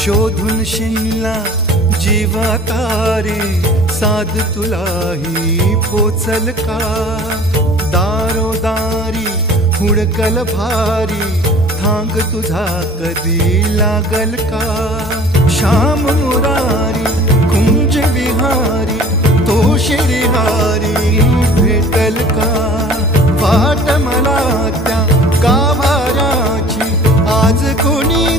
शोधून शिनला जीवा तारे, साध तुलाही पोचल का? दारोदारी हुडकल भारी, थांग तुझा कधी लागल का? श्याम मुरारी कुंज विहारी, तो शिरिहारी भेटल का? वाट मला त्या गाभाऱ्याची आज कोणी